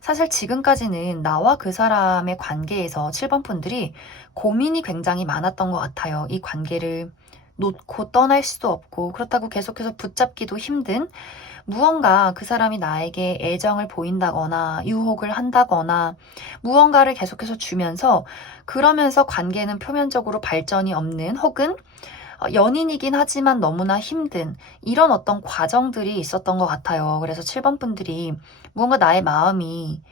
사실 지금까지는 나와 그 사람의 관계에서 7번 분들이 고민이 굉장히 많았던 것 같아요. 이 관계를 놓고 떠날 수도 없고, 그렇다고 계속해서 붙잡기도 힘든, 무언가 그 사람이 나에게 애정을 보인다거나 유혹을 한다거나 무언가를 계속해서 주면서, 그러면서 관계는 표면적으로 발전이 없는, 혹은 연인이긴 하지만 너무나 힘든 이런 어떤 과정들이 있었던 것 같아요. 그래서 7번 분들이 무언가 나의 마음이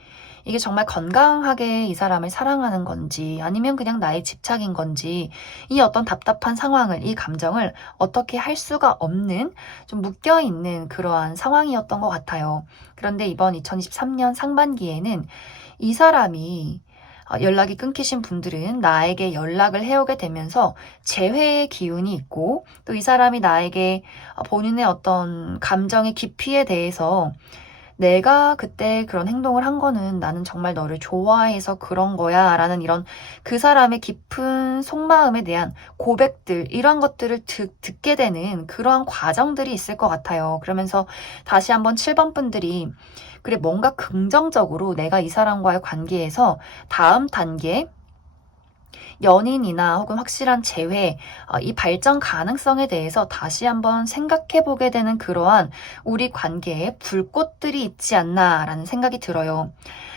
이게 정말 건강하게 이 사람을 사랑하는 건지 아니면 그냥 나의 집착인 건지, 이 어떤 답답한 상황을, 이 감정을 어떻게 할 수가 없는, 좀 묶여있는 그러한 상황이었던 것 같아요. 그런데 이번 2023년 상반기에는 이 사람이, 연락이 끊기신 분들은 나에게 연락을 해오게 되면서 재회의 기운이 있고, 또 이 사람이 나에게 본인의 어떤 감정의 깊이에 대해서 내가 그때 그런 행동을 한 거는 나는 정말 너를 좋아해서 그런 거야 라는 이런 그 사람의 깊은 속마음에 대한 고백들, 이런 것들을 듣게 되는 그러한 과정들이 있을 것 같아요. 그러면서 다시 한번 7번 분들이, 그래, 뭔가 긍정적으로 내가 이 사람과의 관계에서 다음 단계, 연인이나 혹은 확실한 재회, 이 발전 가능성에 대해서 다시 한번 생각해 보게 되는 그러한 우리 관계에 불꽃들이 있지 않나라는 생각이 들어요.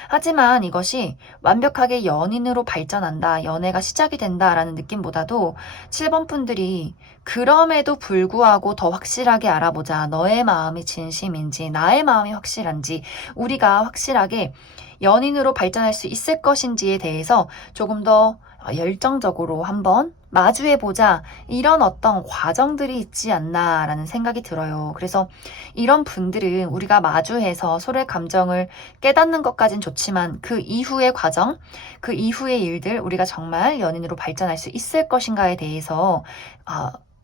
하지만 이것이 완벽하게 연인으로 발전한다, 연애가 시작이 된다라는 느낌보다도 7번 분들이 그럼에도 불구하고 더 확실하게 알아보자. 너의 마음이 진심인지, 나의 마음이 확실한지, 우리가 확실하게 연인으로 발전할 수 있을 것인지에 대해서 조금 더 열정적으로 한번 마주해보자, 이런 어떤 과정들이 있지 않나라는 생각이 들어요. 그래서 이런 분들은 우리가 마주해서 서로의 감정을 깨닫는 것까진 좋지만 그 이후의 과정, 그 이후의 일들, 우리가 정말 연인으로 발전할 수 있을 것인가에 대해서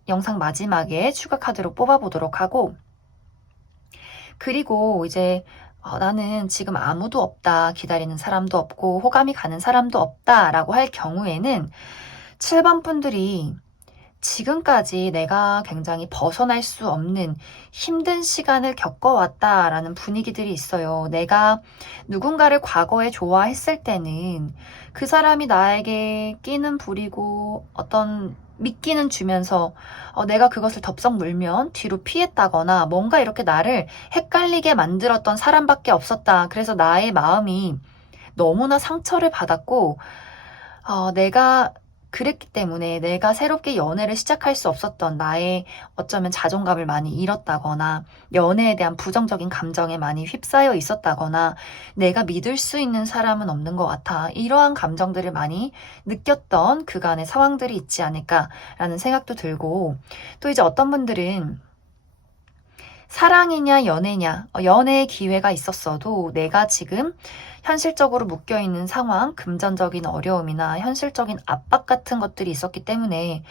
영상 마지막에 추가 카드로 뽑아보도록 하고, 그리고 이제 나는 지금 아무도 없다, 기다리는 사람도 없고 호감이 가는 사람도 없다라고 할 경우에는 7번 분들이 지금까지 내가 굉장히 벗어날 수 없는 힘든 시간을 겪어왔다라는 분위기들이 있어요. 내가 누군가를 과거에 좋아했을 때는 그 사람이 나에게 끼는 부리고 어떤 미끼는 주면서 내가 그것을 덥석 물면 뒤로 피했다거나 뭔가 이렇게 나를 헷갈리게 만들었던 사람밖에 없었다. 그래서 나의 마음이 너무나 상처를 받았고, 내가 그랬기 때문에 내가 새롭게 연애를 시작할 수 없었던 나의 어쩌면 자존감을 많이 잃었다거나, 연애에 대한 부정적인 감정에 많이 휩싸여 있었다거나, 내가 믿을 수 있는 사람은 없는 것 같아, 이러한 감정들을 많이 느꼈던 그간의 상황들이 있지 않을까라는 생각도 들고, 또 이제 어떤 분들은 사랑이냐 연애냐, 연애의 기회가 있었어도 내가 지금 현실적으로 묶여있는 상황, 금전적인 어려움이나 현실적인 압박 같은 것들이 있었기 때문에,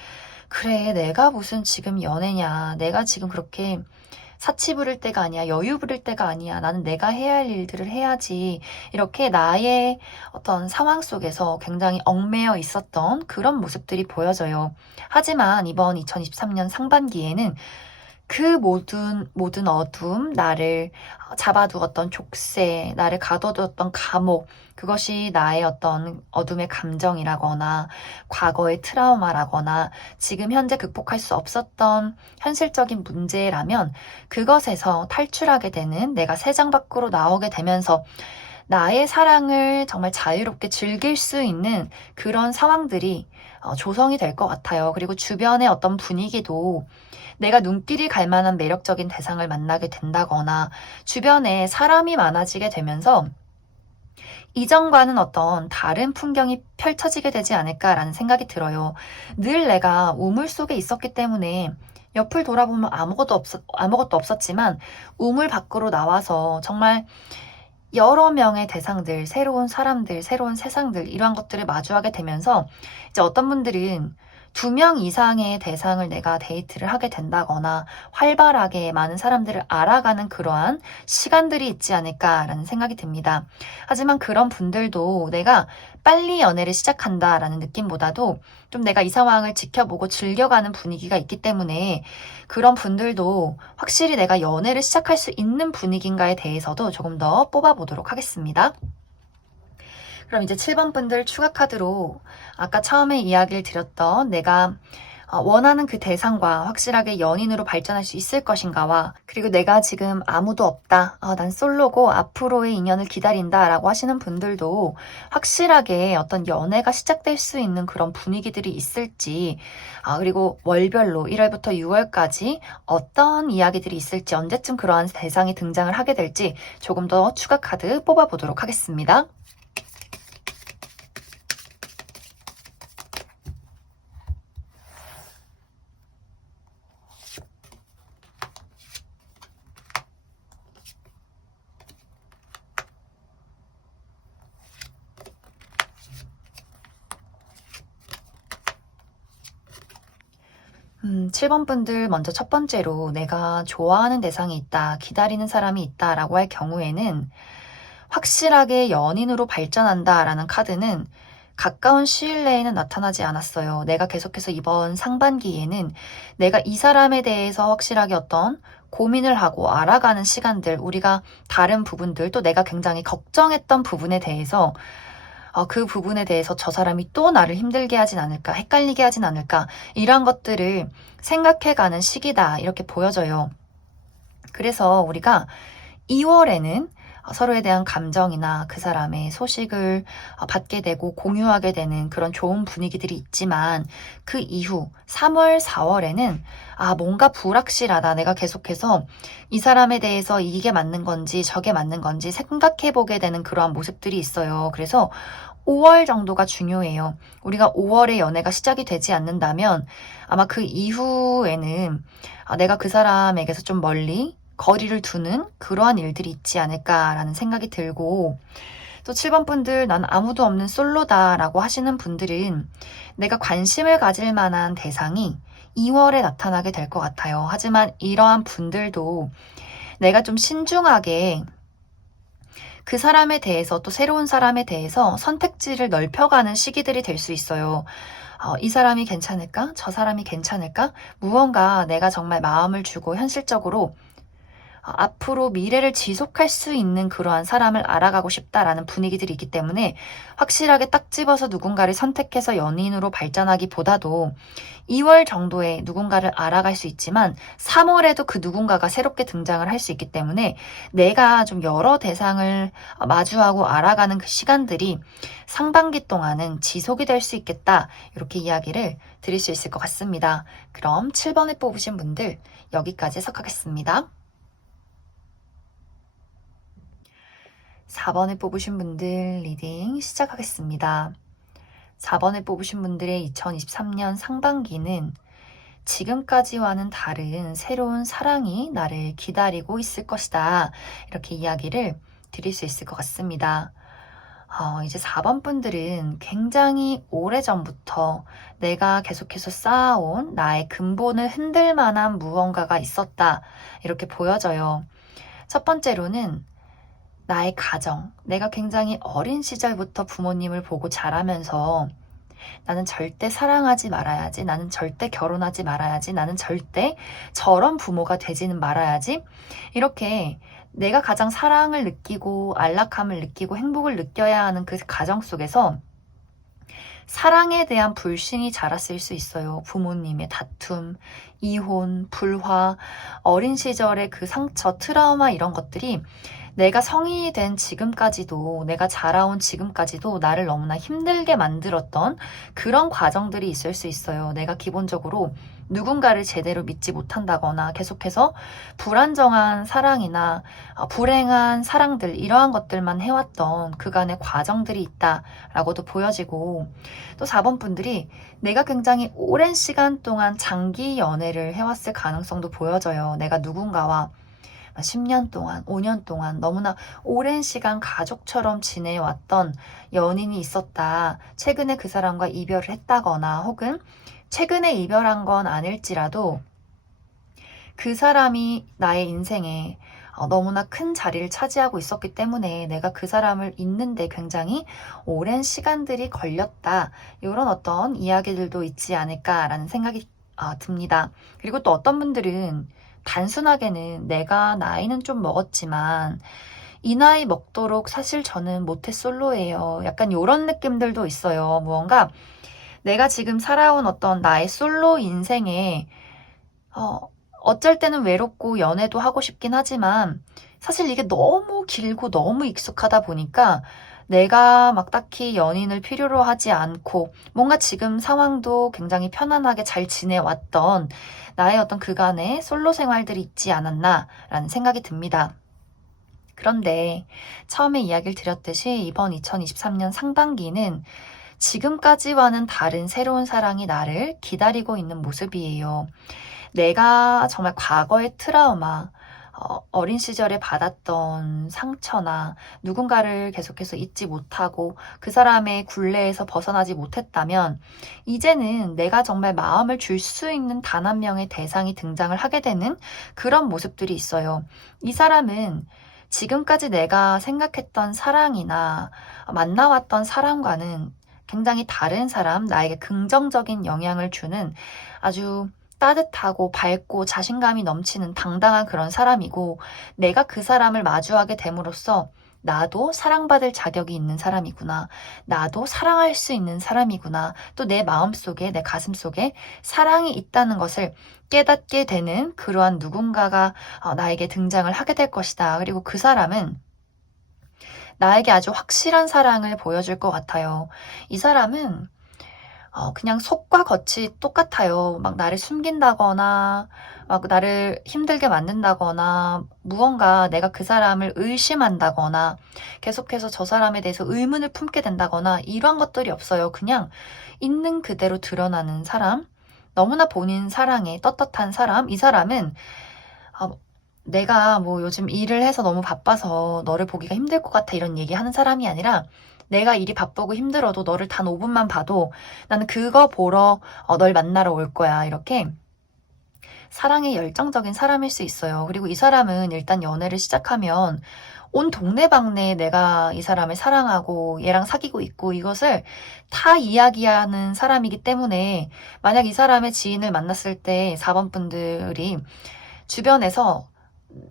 그래, 내가 무슨 지금 연애냐, 내가 지금 그렇게 사치 부릴 때가 아니야, 여유 부릴 때가 아니야, 나는 내가 해야 할 일들을 해야지, 이렇게 나의 어떤 상황 속에서 굉장히 얽매여 있었던 그런 모습들이 보여져요. 하지만 이번 2023년 상반기에는 그 모든 어둠, 나를 잡아두었던 족쇄, 나를 가둬두었던 감옥, 그것이 나의 어떤 어둠의 감정이라거나 과거의 트라우마라거나 지금 현재 극복할 수 없었던 현실적인 문제라면, 그것에서 탈출하게 되는, 내가 새 장 밖으로 나오게 되면서 나의 사랑을 정말 자유롭게 즐길 수 있는 그런 상황들이 조성이 될 것 같아요. 그리고 주변의 어떤 분위기도 내가 눈길이 갈 만한 매력적인 대상을 만나게 된다거나 주변에 사람이 많아지게 되면서 이전과는 어떤 다른 풍경이 펼쳐지게 되지 않을까라는 생각이 들어요. 늘 내가 우물 속에 있었기 때문에 옆을 돌아보면 아무것도 없었지만, 우물 밖으로 나와서 정말 여러 명의 대상들, 새로운 사람들, 새로운 세상들, 이러한 것들을 마주하게 되면서 이제 어떤 분들은 2명 이상의 대상을 내가 데이트를 하게 된다거나 활발하게 많은 사람들을 알아가는 그러한 시간들이 있지 않을까라는 생각이 듭니다. 하지만 그런 분들도 내가 빨리 연애를 시작한다라는 느낌보다도 좀 내가 이 상황을 지켜보고 즐겨가는 분위기가 있기 때문에 그런 분들도 확실히 내가 연애를 시작할 수 있는 분위기인가에 대해서도 조금 더 뽑아보도록 하겠습니다. 그럼 이제 7번 분들 추가 카드로 아까 처음에 이야기를 드렸던 내가 원하는 그 대상과 확실하게 연인으로 발전할 수 있을 것인가와, 그리고 내가 지금 아무도 없다, 난 솔로고 앞으로의 인연을 기다린다 라고 하시는 분들도 확실하게 어떤 연애가 시작될 수 있는 그런 분위기들이 있을지, 그리고 월별로 1월부터 6월까지 어떤 이야기들이 있을지, 언제쯤 그러한 대상이 등장을 하게 될지 조금 더 추가 카드 뽑아보도록 하겠습니다. 7번 분들 먼저 첫 번째로 내가 좋아하는 대상이 있다, 기다리는 사람이 있다라고 할 경우에는 확실하게 연인으로 발전한다라는 카드는 가까운 시일 내에는 나타나지 않았어요. 내가 계속해서 이번 상반기에는 내가 이 사람에 대해서 확실하게 어떤 고민을 하고 알아가는 시간들, 우리가 다른 부분들, 또 내가 굉장히 걱정했던 부분에 대해서 그 부분에 대해서 저 사람이 또 나를 힘들게 하진 않을까, 헷갈리게 하진 않을까, 이러한 것들을 생각해가는 시기다, 이렇게 보여져요. 그래서 우리가 2월에는 서로에 대한 감정이나 그 사람의 소식을 받게 되고 공유하게 되는 그런 좋은 분위기들이 있지만, 그 이후 3월, 4월에는 뭔가 불확실하다. 내가 계속해서 이 사람에 대해서 이게 맞는 건지 저게 맞는 건지 생각해 보게 되는 그러한 모습들이 있어요. 그래서 5월 정도가 중요해요. 우리가 5월에 연애가 시작이 되지 않는다면 아마 그 이후에는 내가 그 사람에게서 좀 멀리 거리를 두는 그러한 일들이 있지 않을까라는 생각이 들고, 또 7번 분들 난 아무도 없는 솔로다라고 하시는 분들은 내가 관심을 가질 만한 대상이 2월에 나타나게 될 것 같아요. 하지만 이러한 분들도 내가 좀 신중하게 그 사람에 대해서, 또 새로운 사람에 대해서 선택지를 넓혀가는 시기들이 될 수 있어요. 이 사람이 괜찮을까? 저 사람이 괜찮을까? 무언가 내가 정말 마음을 주고 현실적으로 앞으로 미래를 지속할 수 있는 그러한 사람을 알아가고 싶다라는 분위기들이 있기 때문에 확실하게 딱 집어서 누군가를 선택해서 연인으로 발전하기보다도 2월 정도에 누군가를 알아갈 수 있지만 3월에도 그 누군가가 새롭게 등장을 할 수 있기 때문에 내가 좀 여러 대상을 마주하고 알아가는 그 시간들이 상반기 동안은 지속이 될 수 있겠다, 이렇게 이야기를 드릴 수 있을 것 같습니다. 그럼 7번을 뽑으신 분들 여기까지 해석하겠습니다. 4번을 뽑으신 분들 리딩 시작하겠습니다. 4번을 뽑으신 분들의 2023년 상반기는 지금까지와는 다른 새로운 사랑이 나를 기다리고 있을 것이다, 이렇게 이야기를 드릴 수 있을 것 같습니다. 이제 4번 분들은 굉장히 오래전부터 내가 계속해서 쌓아온 나의 근본을 흔들 만한 무언가가 있었다, 이렇게 보여져요. 첫 번째로는 나의 가정, 내가 굉장히 어린 시절부터 부모님을 보고 자라면서 나는 절대 사랑하지 말아야지, 나는 절대 결혼하지 말아야지, 나는 절대 저런 부모가 되지는 말아야지, 이렇게 내가 가장 사랑을 느끼고 안락함을 느끼고 행복을 느껴야 하는 그 가정 속에서 사랑에 대한 불신이 자랐을 수 있어요. 부모님의 다툼, 이혼, 불화, 어린 시절의 그 상처, 트라우마, 이런 것들이 내가 성인이 된 지금까지도, 내가 자라온 지금까지도 나를 너무나 힘들게 만들었던 그런 과정들이 있을 수 있어요. 내가 기본적으로 누군가를 제대로 믿지 못한다거나 계속해서 불안정한 사랑이나 불행한 사랑들, 이러한 것들만 해왔던 그간의 과정들이 있다라고도 보여지고, 또 4번 분들이 내가 굉장히 오랜 시간 동안 장기 연애를 해왔을 가능성도 보여져요. 내가 누군가와 10년 동안, 5년 동안 너무나 오랜 시간 가족처럼 지내왔던 연인이 있었다. 최근에 그 사람과 이별을 했다거나 혹은 최근에 이별한 건 아닐지라도 그 사람이 나의 인생에 너무나 큰 자리를 차지하고 있었기 때문에 내가 그 사람을 잊는데 굉장히 오랜 시간들이 걸렸다. 이런 어떤 이야기들도 있지 않을까라는 생각이 듭니다. 그리고 또 어떤 분들은 단순하게는 내가 나이는 좀 먹었지만 이 나이 먹도록 사실 저는 모태솔로예요. 약간 이런 느낌들도 있어요. 무언가 내가 지금 살아온 어떤 나의 솔로 인생에 어쩔 때는 외롭고 연애도 하고 싶긴 하지만 사실 이게 너무 길고 너무 익숙하다 보니까 내가 막 딱히 연인을 필요로 하지 않고 뭔가 지금 상황도 굉장히 편안하게 잘 지내왔던 나의 어떤 그간의 솔로 생활들이 있지 않았나라는 생각이 듭니다. 그런데 처음에 이야기를 드렸듯이 이번 2023년 상반기는 지금까지와는 다른 새로운 사랑이 나를 기다리고 있는 모습이에요. 내가 정말 과거의 트라우마, 어린 시절에 받았던 상처나 누군가를 계속해서 잊지 못하고 그 사람의 굴레에서 벗어나지 못했다면 이제는 내가 정말 마음을 줄 수 있는 단 한 명의 대상이 등장을 하게 되는 그런 모습들이 있어요. 이 사람은 지금까지 내가 생각했던 사랑이나 만나왔던 사람과는 굉장히 다른 사람, 나에게 긍정적인 영향을 주는 아주 따뜻하고 밝고 자신감이 넘치는 당당한 그런 사람이고 내가 그 사람을 마주하게 됨으로써 나도 사랑받을 자격이 있는 사람이구나. 나도 사랑할 수 있는 사람이구나. 또 내 마음속에, 내 가슴속에 사랑이 있다는 것을 깨닫게 되는 그러한 누군가가 나에게 등장을 하게 될 것이다. 그리고 그 사람은 나에게 아주 확실한 사랑을 보여줄 것 같아요. 이 사람은 그냥 속과 겉이 똑같아요. 막 나를 숨긴다거나, 막 나를 힘들게 만든다거나, 무언가 내가 그 사람을 의심한다거나, 계속해서 저 사람에 대해서 의문을 품게 된다거나, 이런 것들이 없어요. 그냥 있는 그대로 드러나는 사람, 너무나 본인 사랑에 떳떳한 사람, 이 사람은 내가 뭐 요즘 일을 해서 너무 바빠서 너를 보기가 힘들 것 같아 이런 얘기하는 사람이 아니라 내가 일이 바쁘고 힘들어도 너를 단 5분만 봐도 나는 그거 보러 널 만나러 올 거야. 이렇게 사랑에 열정적인 사람일 수 있어요. 그리고 이 사람은 일단 연애를 시작하면 온 동네방네 내가 이 사람을 사랑하고 얘랑 사귀고 있고 이것을 다 이야기하는 사람이기 때문에 만약 이 사람의 지인을 만났을 때 4번 분들이 주변에서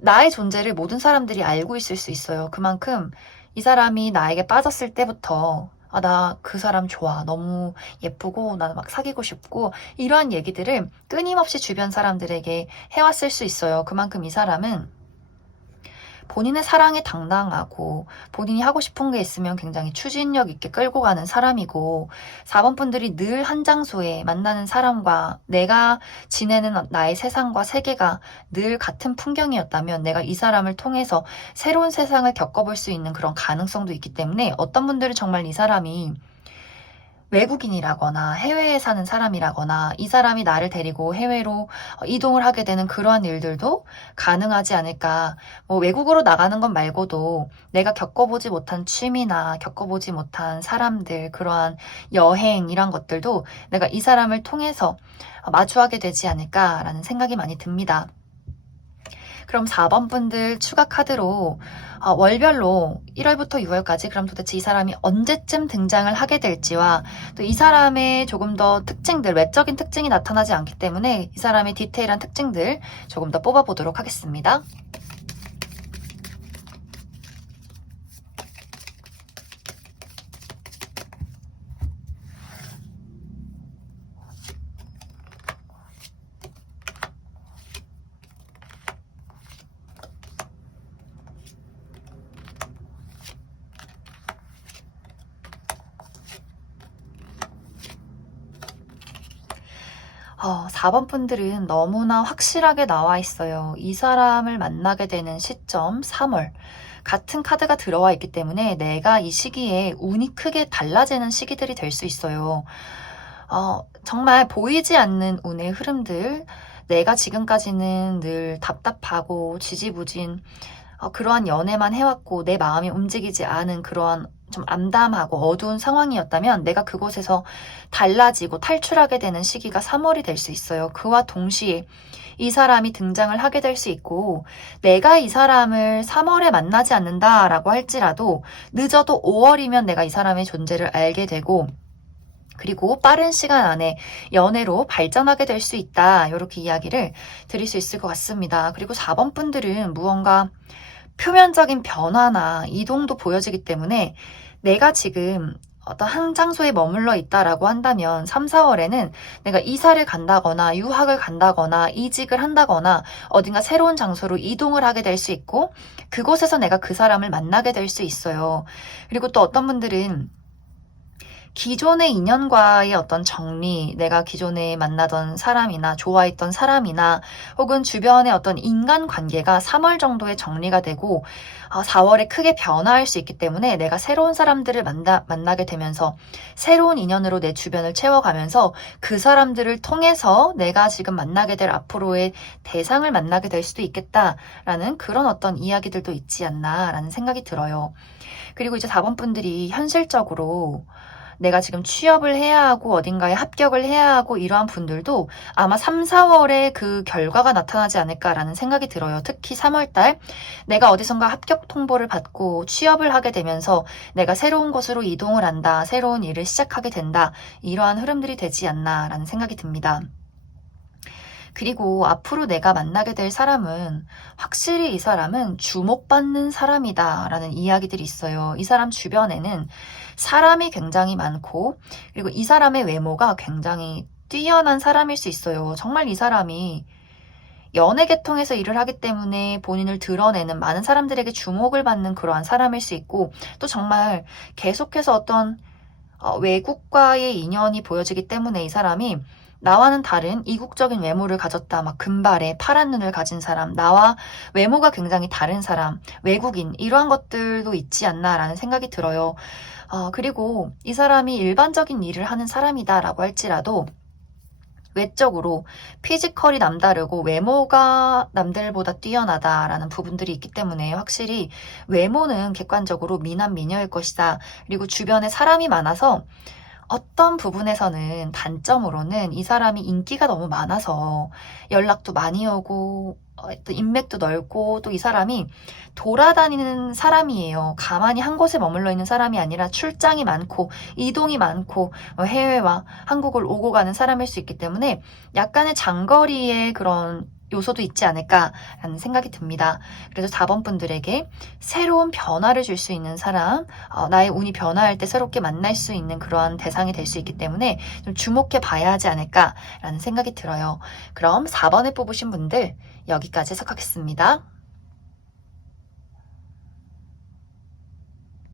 나의 존재를 모든 사람들이 알고 있을 수 있어요. 그만큼 이 사람이 나에게 빠졌을 때부터 나 그 사람 좋아. 너무 예쁘고 나는 막 사귀고 싶고 이러한 얘기들을 끊임없이 주변 사람들에게 해왔을 수 있어요. 그만큼 이 사람은 본인의 사랑에 당당하고 본인이 하고 싶은 게 있으면 굉장히 추진력 있게 끌고 가는 사람이고 4번 분들이 늘 한 장소에 만나는 사람과 내가 지내는 나의 세상과 세계가 늘 같은 풍경이었다면 내가 이 사람을 통해서 새로운 세상을 겪어볼 수 있는 그런 가능성도 있기 때문에 어떤 분들은 정말 이 사람이 외국인이라거나 해외에 사는 사람이라거나 이 사람이 나를 데리고 해외로 이동을 하게 되는 그러한 일들도 가능하지 않을까. 뭐 외국으로 나가는 것 말고도 내가 겪어보지 못한 취미나 겪어보지 못한 사람들, 그러한 여행 이런 것들도 내가 이 사람을 통해서 마주하게 되지 않을까라는 생각이 많이 듭니다. 그럼 4번 분들 추가 카드로 월별로 1월부터 6월까지 그럼 도대체 이 사람이 언제쯤 등장을 하게 될지와 또 이 사람의 조금 더 특징들, 외적인 특징이 나타나지 않기 때문에 이 사람의 디테일한 특징들 조금 더 뽑아보도록 하겠습니다. 4번 분들은 너무나 확실하게 나와 있어요. 이 사람을 만나게 되는 시점 3월. 같은 카드가 들어와 있기 때문에 내가 이 시기에 운이 크게 달라지는 시기들이 될 수 있어요. 정말 보이지 않는 운의 흐름들, 내가 지금까지는 늘 답답하고 지지부진, 그러한 연애만 해왔고 내 마음이 움직이지 않은 그러한 좀 암담하고 어두운 상황이었다면 내가 그곳에서 달라지고 탈출하게 되는 시기가 3월이 될 수 있어요. 그와 동시에 이 사람이 등장을 하게 될 수 있고 내가 이 사람을 3월에 만나지 않는다라고 할지라도 늦어도 5월이면 내가 이 사람의 존재를 알게 되고 그리고 빠른 시간 안에 연애로 발전하게 될 수 있다. 이렇게 이야기를 드릴 수 있을 것 같습니다. 그리고 4번 분들은 무언가 표면적인 변화나 이동도 보여지기 때문에 내가 지금 어떤 한 장소에 머물러 있다라고 한다면 3, 4월에는 내가 이사를 간다거나 유학을 간다거나 이직을 한다거나 어딘가 새로운 장소로 이동을 하게 될 수 있고 그곳에서 내가 그 사람을 만나게 될 수 있어요. 그리고 또 어떤 분들은 기존의 인연과의 어떤 정리, 내가 기존에 만나던 사람이나 좋아했던 사람이나 혹은 주변의 어떤 인간관계가 3월 정도에 정리가 되고 4월에 크게 변화할 수 있기 때문에 내가 새로운 사람들을 만나게 되면서 새로운 인연으로 내 주변을 채워가면서 그 사람들을 통해서 내가 지금 만나게 될 앞으로의 대상을 만나게 될 수도 있겠다라는 그런 어떤 이야기들도 있지 않나라는 생각이 들어요. 그리고 이제 4번 분들이 현실적으로 내가 지금 취업을 해야 하고 어딘가에 합격을 해야 하고 이러한 분들도 아마 3, 4월에 그 결과가 나타나지 않을까라는 생각이 들어요. 특히 3월달 내가 어디선가 합격 통보를 받고 취업을 하게 되면서 내가 새로운 곳으로 이동을 한다, 새로운 일을 시작하게 된다, 이러한 흐름들이 되지 않나라는 생각이 듭니다. 그리고 앞으로 내가 만나게 될 사람은 확실히 이 사람은 주목받는 사람이다 라는 이야기들이 있어요. 이 사람 주변에는 사람이 굉장히 많고 그리고 이 사람의 외모가 굉장히 뛰어난 사람일 수 있어요. 정말 이 사람이 연예 계통에서 일을 하기 때문에 본인을 드러내는 많은 사람들에게 주목을 받는 그러한 사람일 수 있고 또 정말 계속해서 어떤 외국과의 인연이 보여지기 때문에 이 사람이 나와는 다른 이국적인 외모를 가졌다. 막 금발에 파란 눈을 가진 사람, 나와 외모가 굉장히 다른 사람, 외국인 이러한 것들도 있지 않나라는 생각이 들어요. 그리고 이 사람이 일반적인 일을 하는 사람이다라고 할지라도 외적으로 피지컬이 남다르고 외모가 남들보다 뛰어나다라는 부분들이 있기 때문에 확실히 외모는 객관적으로 미남 미녀일 것이다. 그리고 주변에 사람이 많아서 어떤 부분에서는 단점으로는 이 사람이 인기가 너무 많아서 연락도 많이 오고 또 인맥도 넓고 또 이 사람이 돌아다니는 사람이에요. 가만히 한 곳에 머물러 있는 사람이 아니라 출장이 많고 이동이 많고 해외와 한국을 오고 가는 사람일 수 있기 때문에 약간의 장거리의 그런 요소도 있지 않을까라는 생각이 듭니다. 그래서 4번 분들에게 새로운 변화를 줄 수 있는 사람, 나의 운이 변화할 때 새롭게 만날 수 있는 그러한 대상이 될 수 있기 때문에 좀 주목해 봐야 하지 않을까라는 생각이 들어요. 그럼 4번에 뽑으신 분들 여기까지 해석하겠습니다.